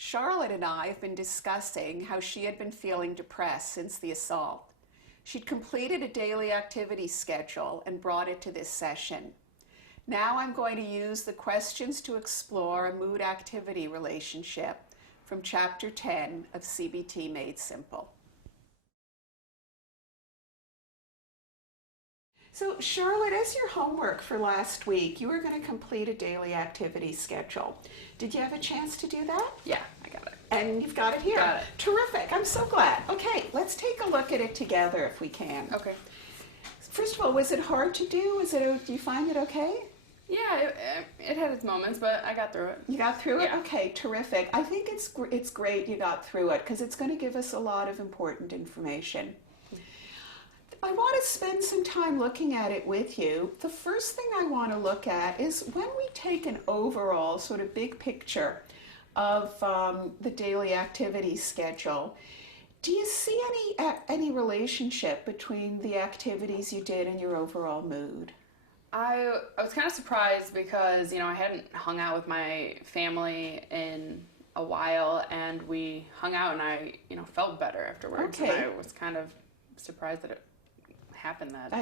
Charlotte and I have been discussing how she had been feeling depressed since the assault. She'd completed a daily activity schedule and brought it to this session. Now I'm going to use the questions to explore a mood-activity relationship from Chapter 10 of CBT Made Simple. So Charlotte, as your homework for last week, you were going to complete a daily activity schedule. Did you have a chance to do that? Yeah, I got it. And you've got it here. Got it. Terrific. I'm so glad. Okay, let's take a look at it together if we can. Okay. First of all, was it hard to do? Do you find it okay? Yeah, it had its moments, but I got through it. You got through it? Yeah. Okay, terrific. I think it's great you got through it because it's going to give us a lot of important information. I want to spend some time looking at it with you. The first thing I want to look at is when we take an overall sort of big picture of the daily activity schedule, do you see any relationship between the activities you did and your overall mood? I was kind of surprised because, I hadn't hung out with my family in a while, and we hung out and I, felt better afterwards. Okay. And I was kind of surprised that it happened that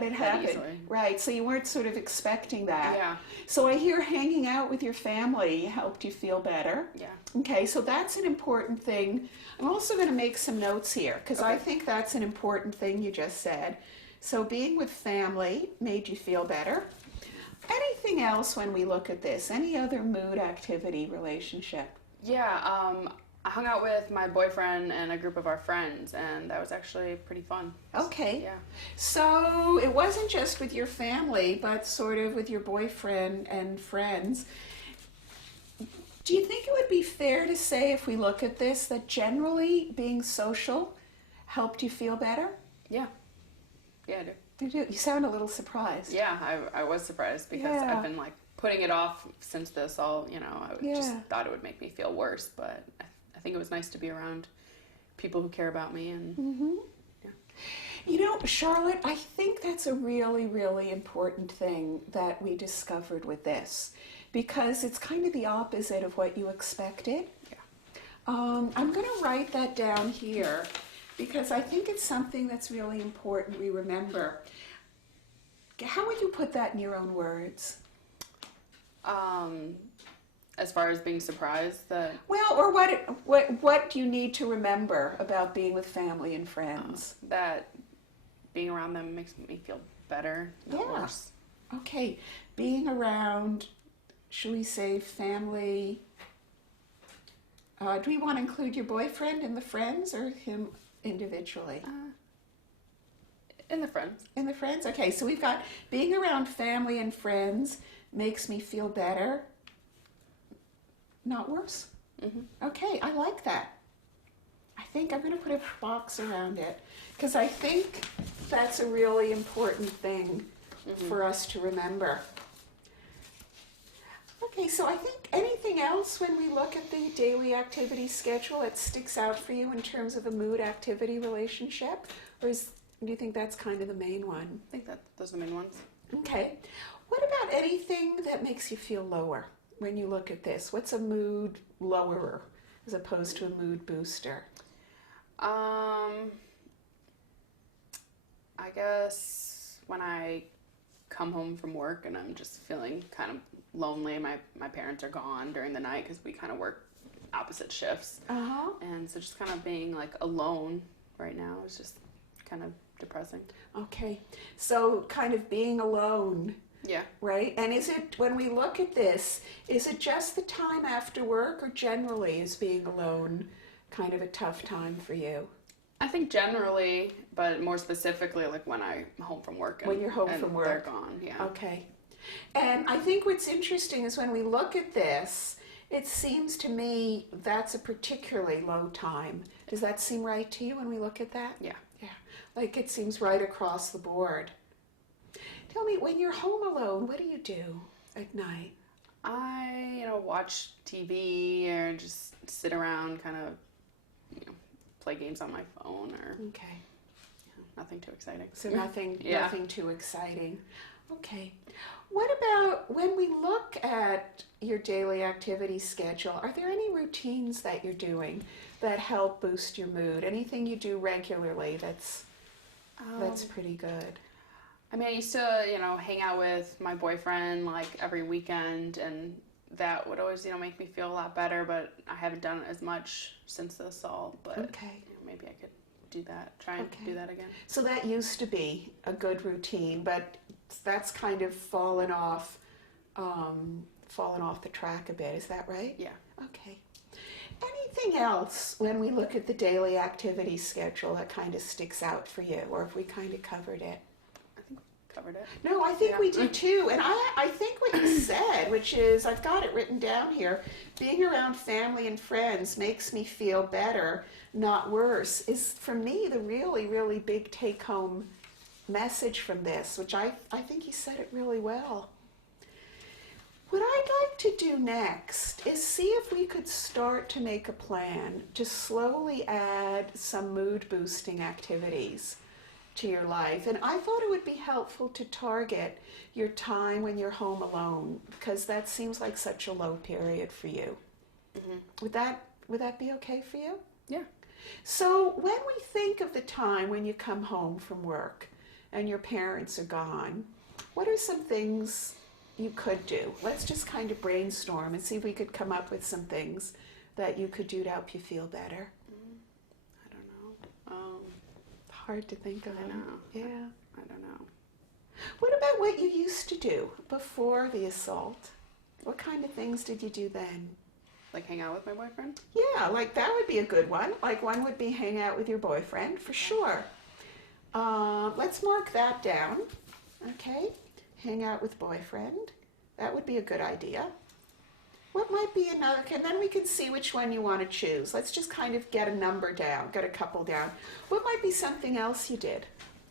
easily. Right, so you weren't sort of expecting that. Yeah. So I hear hanging out with your family helped you feel better. Yeah. Okay, so that's an important thing. I'm also going to make some notes here because I think that's an important thing you just said. So being with family made you feel better. Anything else when we look at this? Any other mood activity relationship? Yeah, I hung out with my boyfriend and a group of our friends, and that was actually pretty fun. Okay. Yeah. So it wasn't just with your family, but sort of with your boyfriend and friends. Do you think it would be fair to say, if we look at this, that generally being social helped you feel better? Yeah. Yeah, I do. You do. You sound a little surprised. Yeah, I was surprised because I've been putting it off since the assault. I just thought it would make me feel worse, but I think it was nice to be around people who care about me. And Charlotte, I think that's a really, really important thing that we discovered with this, because it's kind of the opposite of what you expected. Yeah. I'm going to write that down here because I think it's something that's really important we remember. How would you put that in your own words? As far as being surprised that... Well, or what do you need to remember about being with family and friends? That being around them makes me feel better, not worse. Okay, being around, should we say family? Do we want to include your boyfriend in the friends or him individually? In the friends. In the friends? Okay, so we've got being around family and friends makes me feel better, not worse. Mm-hmm. Okay, I like that. I think I'm going to put a box around it because I think that's a really important thing for us to remember. Okay, so I think anything else when we look at the daily activity schedule that sticks out for you in terms of a mood-activity relationship? Or do you think that's kind of the main one? I think those are the main ones. Okay. What about anything that makes you feel lower when you look at this? What's a mood lowerer as opposed to a mood booster? I guess when I come home from work and I'm just feeling kind of lonely. My parents are gone during the night because we kind of work opposite shifts. Uh-huh. And so just kind of being alone right now is just kind of depressing. Okay. So kind of being alone. Yeah. Right? And when we look at this, is it just the time after work or generally is being alone kind of a tough time for you? I think generally, but more specifically when I'm home from work. When you're home from work. They're gone, yeah. Okay. And I think what's interesting is when we look at this, it seems to me that's a particularly low time. Does that seem right to you when we look at that? Yeah. Yeah. Like it seems right across the board. Tell me, when you're home alone, what do you do at night? I, watch TV or just sit around, kind of, play games on my phone or Okay. nothing too exciting. So nothing too exciting. Okay. What about when we look at your daily activity schedule, are there any routines that you're doing that help boost your mood? Anything you do regularly that's pretty good? I mean, I used to, hang out with my boyfriend like every weekend, and that would always, make me feel a lot better, but I haven't done it as much since the assault, but okay. Maybe I could do that, try and do that again. So that used to be a good routine, but that's kind of fallen off the track a bit, is that right? Yeah. Okay. Anything else when we look at the daily activity schedule that kind of sticks out for you, or if we kind of covered it? I think we covered it. No, I think we did too. And I think what you said, which is, I've got it written down here, being around family and friends makes me feel better, not worse, is for me the really, really big take-home message from this, which I think you said it really well. What I'd like to do next is see if we could start to make a plan to slowly add some mood boosting activities to your life. And I thought it would be helpful to target your time when you're home alone, because that seems like such a low period for you. Mm-hmm. Would that be okay for you? Yeah. So when we think of the time when you come home from work and your parents are gone, what are some things you could do? Let's just kind of brainstorm and see if we could come up with some things that you could do to help you feel better. I don't know. Hard to think of. I know. Yeah. I don't know. What about what you used to do before the assault? What kind of things did you do then? Like hang out with my boyfriend? Yeah, like that would be a good one. Like one would be hang out with your boyfriend, for sure. Let's mark that down. Okay, hang out with boyfriend. That would be a good idea. What might be another, and then we can see which one you want to choose. Let's just kind of get a number down, get a couple down. What might be something else you did?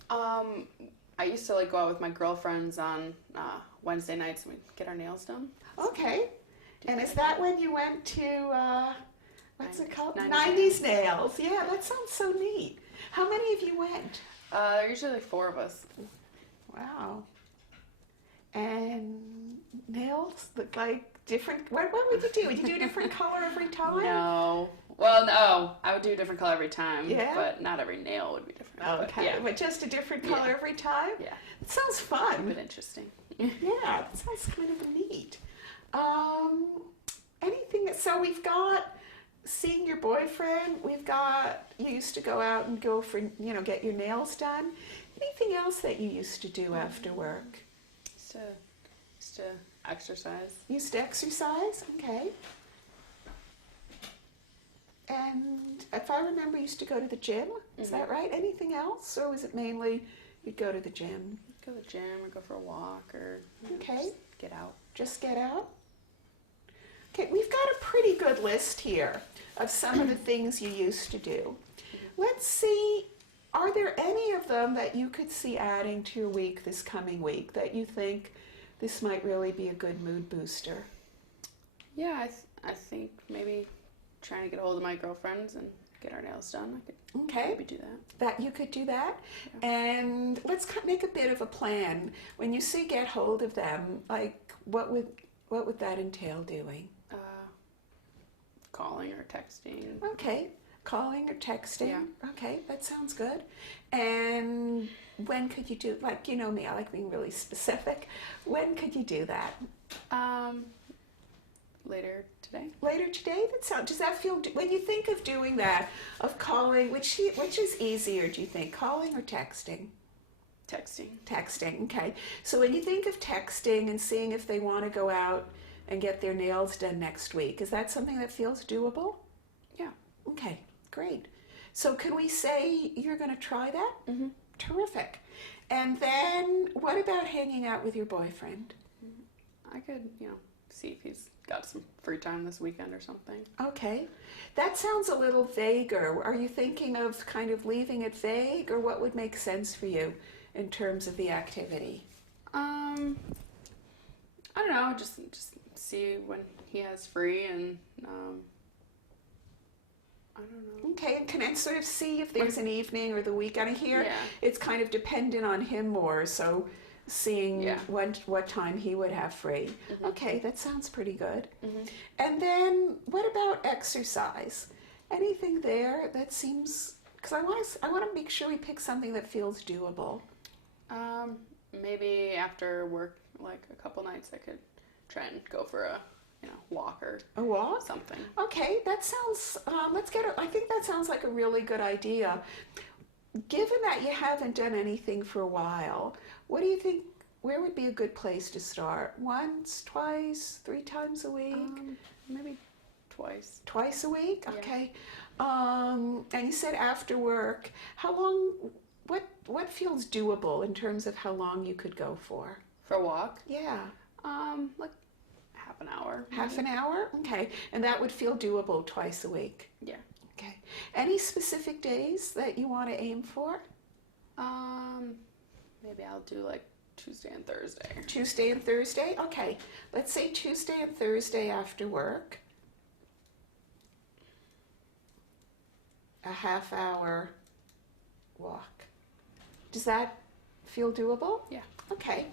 I used to go out with my girlfriends on Wednesday nights and we'd get our nails done. Okay. And is that when you went to, what's it called? 90s Nails. Yeah, that sounds so neat. How many of you went? There are usually 4 of us. Wow. And nails look like different, what would you do? Would you do a different color every time? No. Well, no. I would do a different color every time. Yeah? But not every nail would be different. Okay. But just a different color every time? Yeah. It sounds fun. But interesting. Yeah, that sounds kind of neat. Anything, so we've got seeing your boyfriend, we've got, you used to go out and go for, get your nails done. Anything else that you used to do after work? Used to exercise. Used to exercise? Okay. And if I remember, you used to go to the gym, is that right? Anything else, or was it mainly you'd go to the gym? Go to the gym or go for a walk or just get out. Just get out? Okay, we've got a pretty good list here of some of the things you used to do. Let's see, are there any of them that you could see adding to your week this coming week that you think this might really be a good mood booster? Yeah, I think maybe trying to get a hold of my girlfriends and get our nails done. I could maybe do that. That you could do that? Yeah. And let's make a bit of a plan. When you say get hold of them, what would that entail doing? Calling or texting. Okay, calling or texting. Yeah. Okay, that sounds good. And when could you do, you know me, I like being really specific. When could you do that? Later today. Later today? Does that feel, when you think of doing that, of calling, which is easier, do you think, calling or texting? Texting. Texting, okay. So when you think of texting and seeing if they want to go out and get their nails done next week, is that something that feels doable? Yeah. Okay, great. So can we say you're going to try that? Mm-hmm. Terrific. And then what about hanging out with your boyfriend? I could, see if he's got some free time this weekend or something. Okay. That sounds a little vaguer. Are you thinking of kind of leaving it vague, or what would make sense for you in terms of the activity? I don't know, just see when he has free, and I don't know. Okay, and can I sort of see if there's an evening or the weekend here? Yeah. It's kind of dependent on him more, so seeing what time he would have free. Okay, that sounds pretty good. And then what about exercise? Anything there that seems, because I want to make sure we pick something that feels doable. Maybe after work, like a couple nights, I could try and go for a walk or something. Okay, that sounds. I think that sounds like a really good idea. Given that you haven't done anything for a while, what do you think? Where would be a good place to start? Once, twice, 3 times a week? Maybe twice. Twice a week? Yeah. Okay. And you said after work. How long? What feels doable in terms of how long you could go for? For a walk? Yeah. Like half an hour. Half an hour? Okay. And that would feel doable twice a week? Yeah. Okay. Any specific days that you want to aim for? Maybe I'll do like Tuesday and Thursday. Tuesday and Thursday? Okay. Let's say Tuesday and Thursday after work. A half hour walk. Does that feel doable? Yeah. Okay.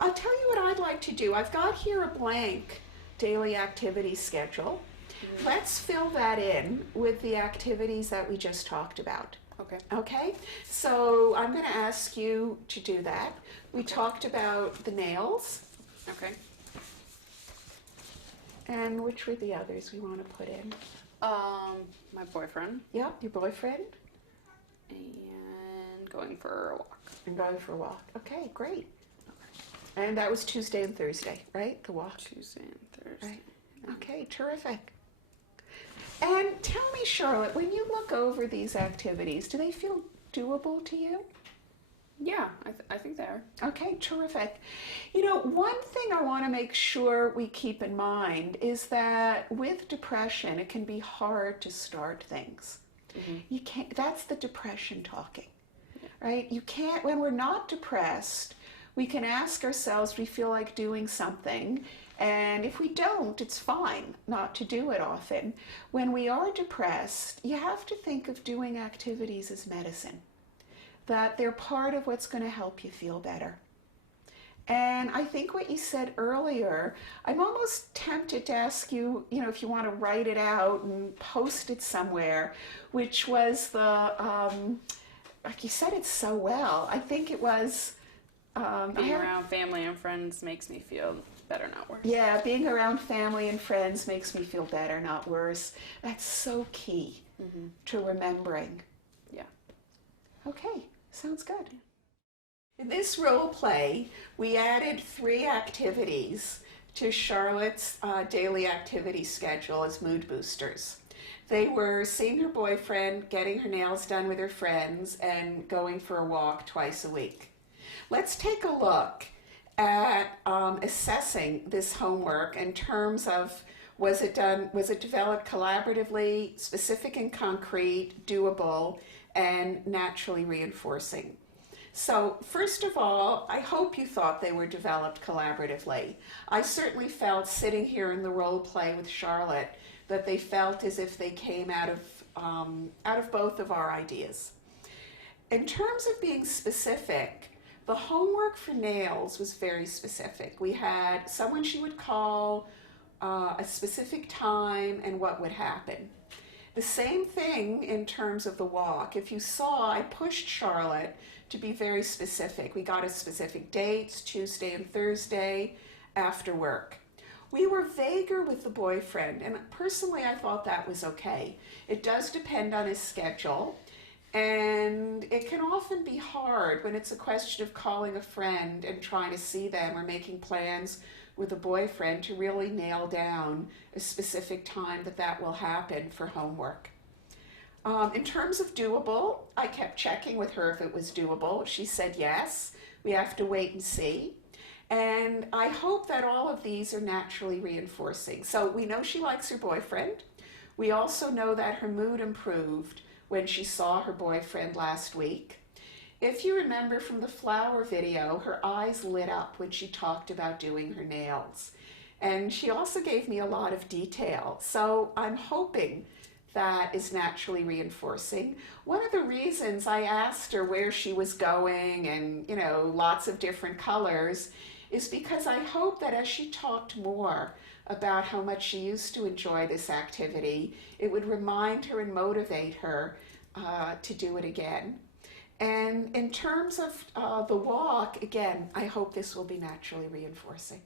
I'll tell you what I'd like to do. I've got here a blank daily activity schedule. Let's fill that in with the activities that we just talked about. Okay. Okay? So I'm going to ask you to do that. We talked about the nails. Okay. And which were the others we want to put in? My boyfriend. Yeah, your boyfriend. And going for a walk. And going for a walk. Okay, great. And that was Tuesday and Thursday, right? The walk. Tuesday and Thursday. Right. Okay, terrific. And tell me, Charlotte, when you look over these activities, do they feel doable to you? Yeah, I think they are. Okay, terrific. You know, one thing I want to make sure we keep in mind is that with depression, it can be hard to start things. You can't, that's the depression talking, right? You can't, when we're not depressed, we can ask ourselves, do we feel like doing something? And if we don't, it's fine not to do it often. When we are depressed, you have to think of doing activities as medicine, that they're part of what's going to help you feel better. And I think what you said earlier, I'm almost tempted to ask you, if you want to write it out and post it somewhere, which was like you said it so well. I think it was... being around family and friends makes me feel better, not worse. Yeah, being around family and friends makes me feel better, not worse. That's so key to remembering. Yeah. Okay, sounds good. In this role play, we added 3 activities to Charlotte's daily activity schedule as mood boosters. They were seeing her boyfriend, getting her nails done with her friends, and going for a walk twice a week. Let's take a look at assessing this homework in terms of was it developed collaboratively, specific and concrete, doable, and naturally reinforcing. So first of all, I hope you thought they were developed collaboratively. I certainly felt sitting here in the role play with Charlotte that they felt as if they came out of both of our ideas. In terms of being specific, the homework for nails was very specific. We had someone she would call, a specific time, and what would happen. The same thing in terms of the walk. If you saw, I pushed Charlotte to be very specific. We got a specific dates, Tuesday and Thursday, after work. We were vaguer with the boyfriend, and personally I thought that was okay. It does depend on his schedule. And it can often be hard when it's a question of calling a friend and trying to see them or making plans with a boyfriend to really nail down a specific time that will happen for homework. In terms of doable, I kept checking with her if it was doable. She said yes. We have to wait and see. And I hope that all of these are naturally reinforcing. So we know she likes her boyfriend. We also know that her mood improved when she saw her boyfriend last week. If you remember from the flower video, her eyes lit up when she talked about doing her nails. And she also gave me a lot of detail. So I'm hoping that is naturally reinforcing. One of the reasons I asked her where she was going and, you know, lots of different colors is because I hope that as she talked more about how much she used to enjoy this activity, it would remind her and motivate her to do it again. And in terms of the walk, again, I hope this will be naturally reinforcing.